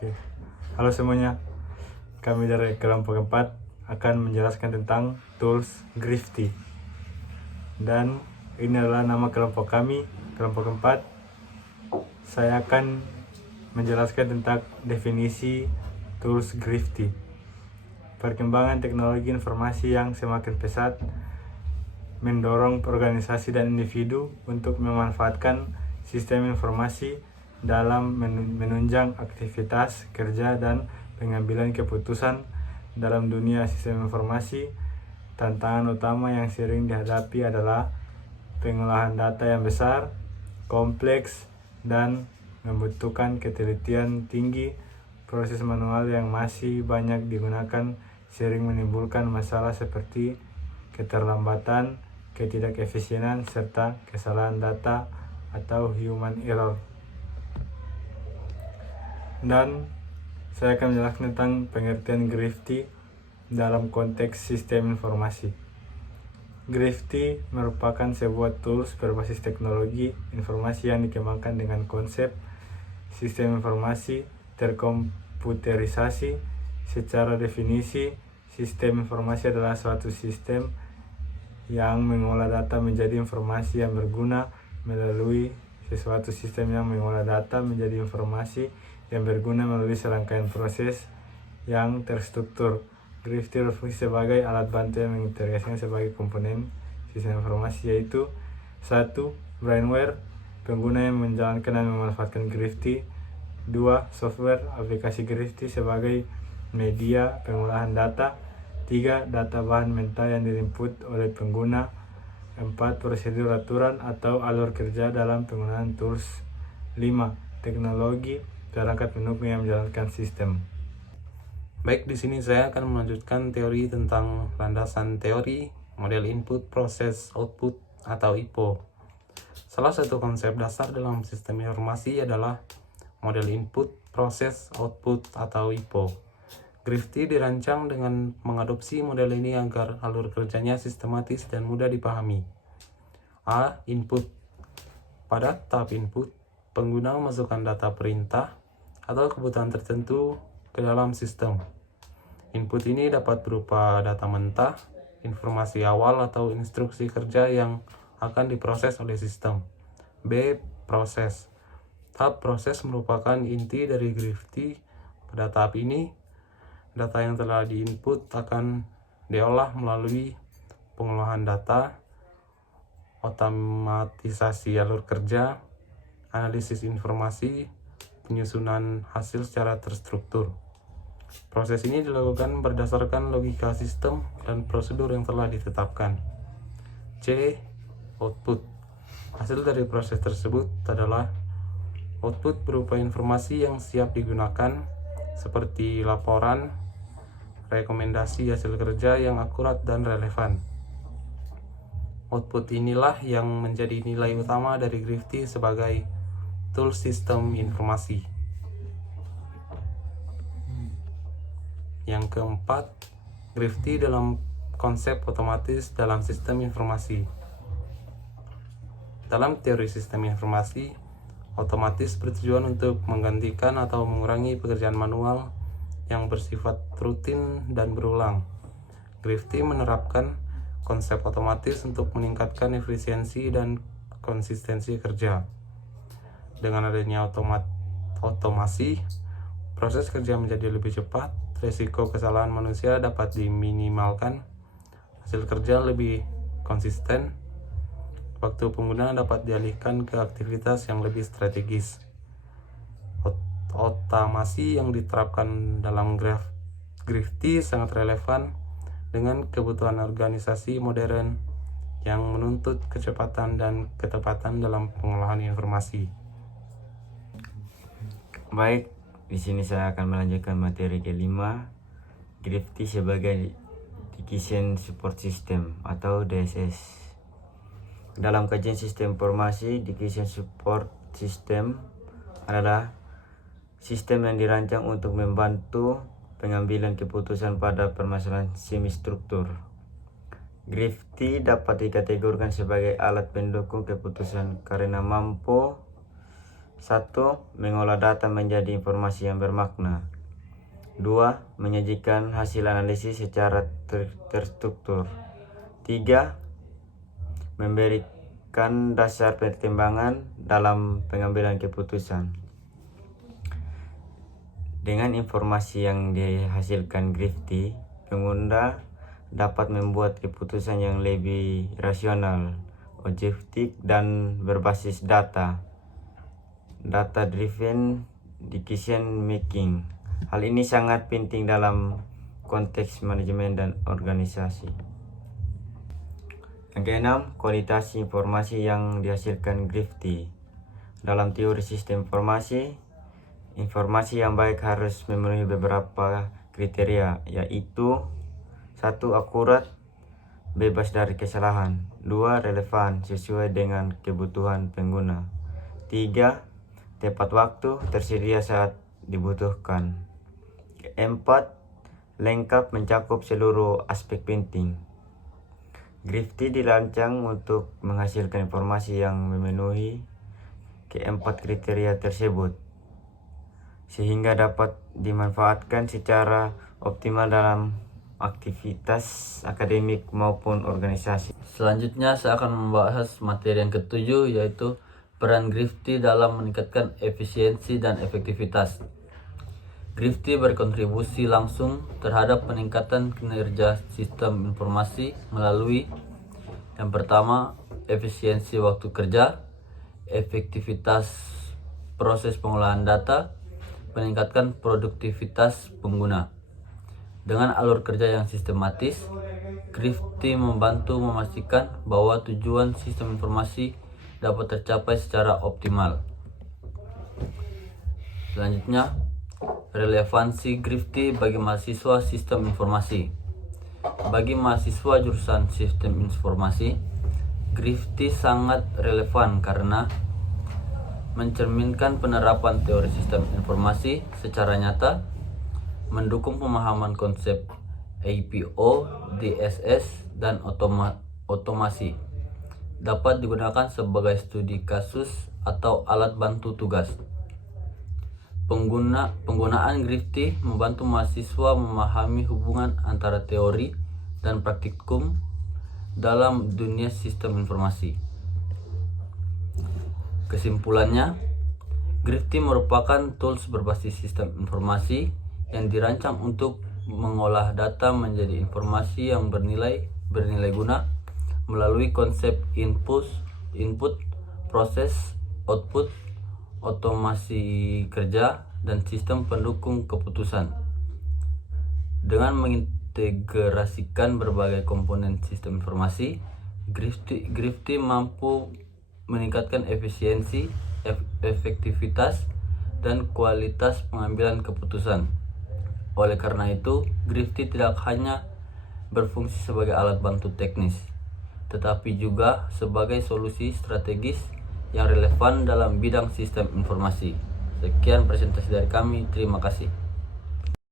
Oke. Halo semuanya, kami dari kelompok 4 akan menjelaskan tentang tools Grifty. Dan ini adalah nama kelompok kami, kelompok 4. Saya akan menjelaskan tentang definisi tools Grifty. Perkembangan teknologi informasi yang semakin pesat mendorong organisasi dan individu untuk memanfaatkan sistem informasi dalam menunjang aktivitas kerja dan pengambilan keputusan dalam dunia sistem informasi. Tantangan utama yang sering dihadapi adalah pengolahan data yang besar, kompleks, dan membutuhkan ketelitian tinggi. Proses manual yang masih banyak digunakan sering menimbulkan masalah seperti keterlambatan, ketidakefisienan, serta kesalahan data atau human error. Dan saya akan menjelaskan tentang pengertian Grifty dalam konteks sistem informasi. Grifty merupakan sebuah tools berbasis teknologi informasi yang dikembangkan dengan konsep sistem informasi terkomputerisasi. Secara definisi, sistem informasi adalah suatu sistem yang mengolah data menjadi informasi yang berguna melalui serangkaian proses yang terstruktur. Grifty berfungsi sebagai alat bantu yang mengintegrasikan sebagai komponen sistem informasi, yaitu 1. Brainware, pengguna yang menjalankan dan memanfaatkan Grifty. 2. Software, aplikasi Grifty sebagai media pengolahan data. 3. Data bahan mentah yang diinput oleh pengguna. 4. Prosedur aturan atau alur kerja dalam penggunaan tools. 5. Teknologi, perangkat pendukung yang menjalankan sistem. Baik, di sini saya akan melanjutkan teori tentang landasan teori model input, proses, output atau IPO. Salah satu konsep dasar dalam sistem informasi adalah model input, proses, output atau IPO. Grifty dirancang dengan mengadopsi model ini agar alur kerjanya sistematis dan mudah dipahami. A. Input. Pada tahap input, pengguna memasukkan data perintah atau kebutuhan tertentu ke dalam sistem. Input ini dapat berupa data mentah, informasi awal, atau instruksi kerja yang akan diproses oleh sistem. B. Proses. Tahap proses merupakan inti dari Grifty. Pada tahap ini, data yang telah diinput akan diolah melalui pengolahan data, otomatisasi alur kerja, analisis informasi, penyusunan hasil secara terstruktur. Proses ini dilakukan berdasarkan logika sistem dan prosedur yang telah ditetapkan. C. Output. Hasil dari proses tersebut adalah output berupa informasi yang siap digunakan, seperti laporan, rekomendasi hasil kerja yang akurat dan relevan. Output inilah yang menjadi nilai utama dari Grifty sebagai tool sistem informasi. Yang keempat, Grifty dalam konsep otomatis dalam sistem informasi. Dalam teori sistem informasi, otomatis bertujuan untuk menggantikan atau mengurangi pekerjaan manual yang bersifat rutin dan berulang. Grifty menerapkan konsep otomatis untuk meningkatkan efisiensi dan konsistensi kerja. Dengan adanya otomasi, proses kerja menjadi lebih cepat, risiko kesalahan manusia dapat diminimalkan, hasil kerja lebih konsisten, waktu pengguna dapat dialihkan ke aktivitas yang lebih strategis. Otomasi yang diterapkan dalam Grifty sangat relevan dengan kebutuhan organisasi modern yang menuntut kecepatan dan ketepatan dalam pengolahan informasi. Baik, di sini saya akan melanjutkan materi kelima, Grifty sebagai Decision Support System atau DSS. Dalam kajian sistem informasi, Decision Support System adalah sistem yang dirancang untuk membantu pengambilan keputusan pada permasalahan semi-struktur. Grifty dapat dikategorikan sebagai alat pendukung keputusan karena mampu 1. Mengolah data menjadi informasi yang bermakna. 2. Menyajikan hasil analisis secara terstruktur. 3. Memberikan dasar pertimbangan dalam pengambilan keputusan. Dengan informasi yang dihasilkan Grifty, pengguna dapat membuat keputusan yang lebih rasional, objektif, dan berbasis data. Data-driven decision making. Hal ini sangat penting dalam konteks manajemen dan organisasi. Yang keenam, kualitas informasi yang dihasilkan Grifty. Dalam teori sistem informasi yang baik harus memenuhi beberapa kriteria, yaitu 1. Akurat, bebas dari kesalahan. 2. Relevan, sesuai dengan kebutuhan pengguna. 3. Tepat waktu, tersedia saat dibutuhkan. 4. Lengkap, mencakup seluruh aspek penting. Grifty dirancang untuk menghasilkan informasi yang memenuhi keempat kriteria tersebut, sehingga dapat dimanfaatkan secara optimal dalam aktivitas akademik maupun organisasi. Selanjutnya saya akan membahas materi yang ketujuh, yaitu peran Grifty dalam meningkatkan efisiensi dan efektivitas. Grifty berkontribusi langsung terhadap peningkatan kinerja sistem informasi melalui yang pertama, efisiensi waktu kerja, efektivitas proses pengolahan data, meningkatkan produktivitas pengguna. Dengan alur kerja yang sistematis, Grifty membantu memastikan bahwa tujuan sistem informasi dapat tercapai secara optimal. Selanjutnya, relevansi Grifty bagi mahasiswa sistem informasi. Bagi mahasiswa jurusan sistem informasi, Grifty sangat relevan karena mencerminkan penerapan teori sistem informasi secara nyata, mendukung pemahaman konsep APO, DSS, dan otomasi. Dapat digunakan sebagai studi kasus atau alat bantu tugas. Penggunaan Grifty membantu mahasiswa memahami hubungan antara teori dan praktikum dalam dunia sistem informasi. Kesimpulannya, Grifty merupakan tools berbasis sistem informasi yang dirancang untuk mengolah data menjadi informasi yang bernilai guna melalui konsep input, proses, output, otomasi kerja, dan sistem pendukung keputusan. Dengan mengintegrasikan berbagai komponen sistem informasi, Grifty mampu meningkatkan efisiensi, efektivitas, dan kualitas pengambilan keputusan. Oleh karena itu, Grifty tidak hanya berfungsi sebagai alat bantu teknis, tetapi juga sebagai solusi strategis yang relevan dalam bidang sistem informasi. Sekian presentasi dari kami, terima kasih.